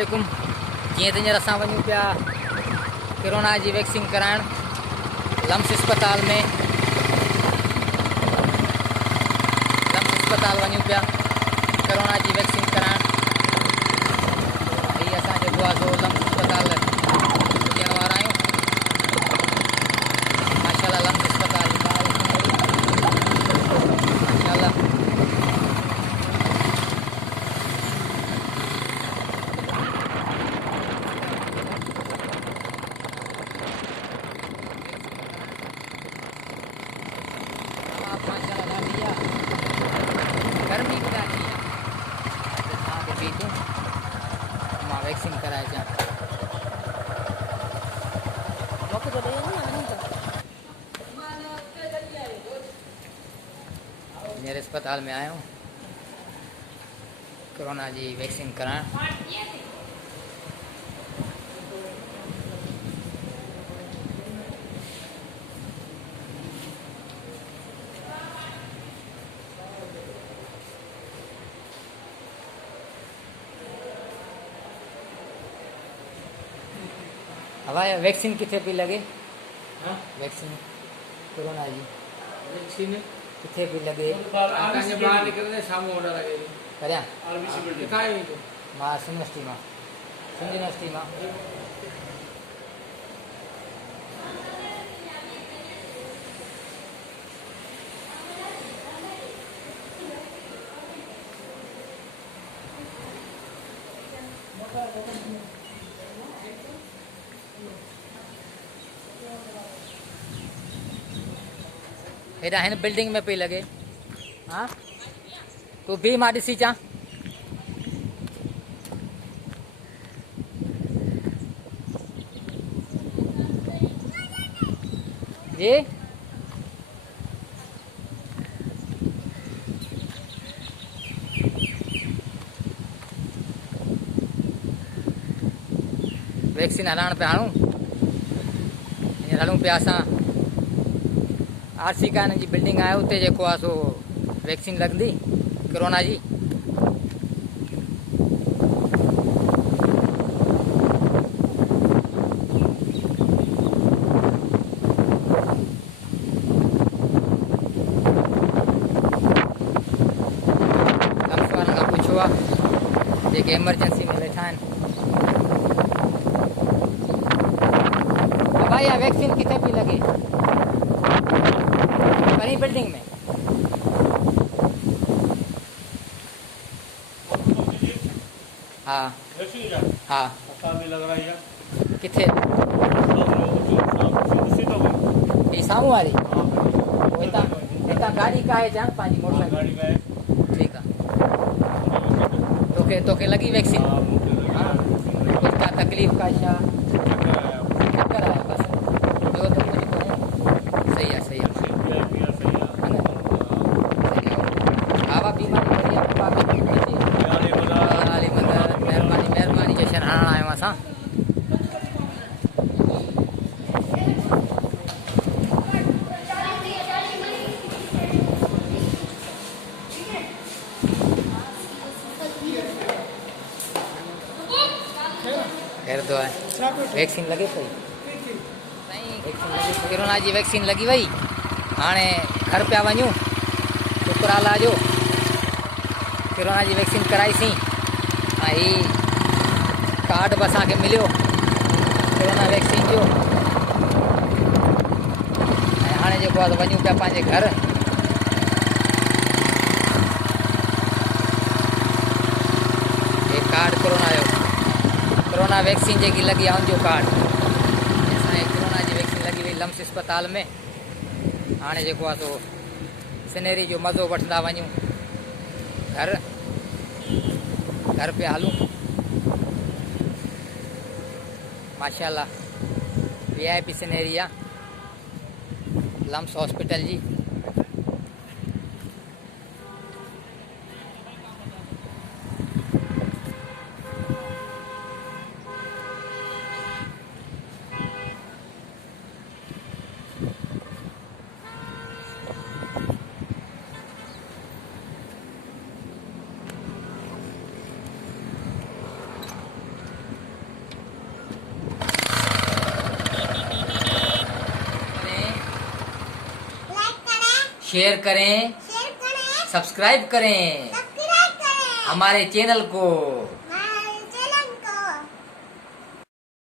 वालेकुम। जीअं त हींअर असां वञूं पिया कोरोना जी वैक्सीन कराइण लम्स अस्पताल में। लम्स अस्पताल वञूं पिया कोरोना जी वैक्सीन कराइण। हीअ असां जेको आहे सो लम्स अस्पताल ॾियण वारा आहियूं। माशाल्लाह लम्स अस्पताल जी माशाल्लाह। गर्मी भी ॾाढी आहे तव्हांखे बीठूं मां वैक्सीन कराए अचां। हींअर अस्पताल में आहियूं कोरोना जी वैक्सीन कराइण। हवा वैक्सीन किथे पई लॻे? वैक्सीन कोरोना जी वैक्सीन किथे पई लॻे? बाहर निकलने सामू ऑर्डर लगे करियां आरबीसी बिल्डिंग दिखाई हुई तो मां सिंध यूनिवर्सिटी मां हेॾा हिन बिल्डिंग में पई लॻे। हाँ तूं बि मां ॾिसी अचां। जी वैक्सीन हलाइण पिया हणूं। हींअर हलूं पिया असां आरसी कान जी बिल्डिंग आहे उते जेको आहे सो वैक्सीन लॻंदी कोरोना जी। लम्स वारनि खां पुछो आहे जेके एमरजेंसी में वेठा आहिनि। भाई इहा वैक्सीन किथे पई लॻे? कहीं बिल्डिंग में? हाँ हाँ लग रहा है किथे? ये सामू वाली हितां गाड़ी का है जान पंहिंजी मोटरसाइकिल। ठीक है तोखे लगी वैक्सीन? हाँ कुछ का तकलीफ का छा? चक्कर आया बस ॿियो त कुझु कोन्हे। सही आहे बीमारी महिरबानी जशन हणण आहियूं असां। खैर तो है वैक्सीन लगे पई कोरोना जी वैक्सीन लगी वई। हाणे घर पिया वञूं शुक्राला जो कोरोना जी वैक्सीन कराईसीं। ऐं ही कार्ड बि असांखे मिलियो कोरोना वैक्सीन जो। ऐं हाणे जेको आहे वञूं पिया पंहिंजे घर। हे कार्ड कोरोना वैक्सीन जेकी लॻी आहे उनजो कार्ड। असांखे कोरोना जी वैक्सीन लॻी वई लम्स अस्पताल में। हाणे जेको आहे सो सिनेरी जो मज़ो वठंदा वञूं घर पे हलूं। माशाल्लाह VIP सिनेरी आहे लम्स हॉस्पिटल जी। शेयर करें, शेयर करें, सब्सक्राइब करें सब्सक्राइब करें हमारे चैनल को।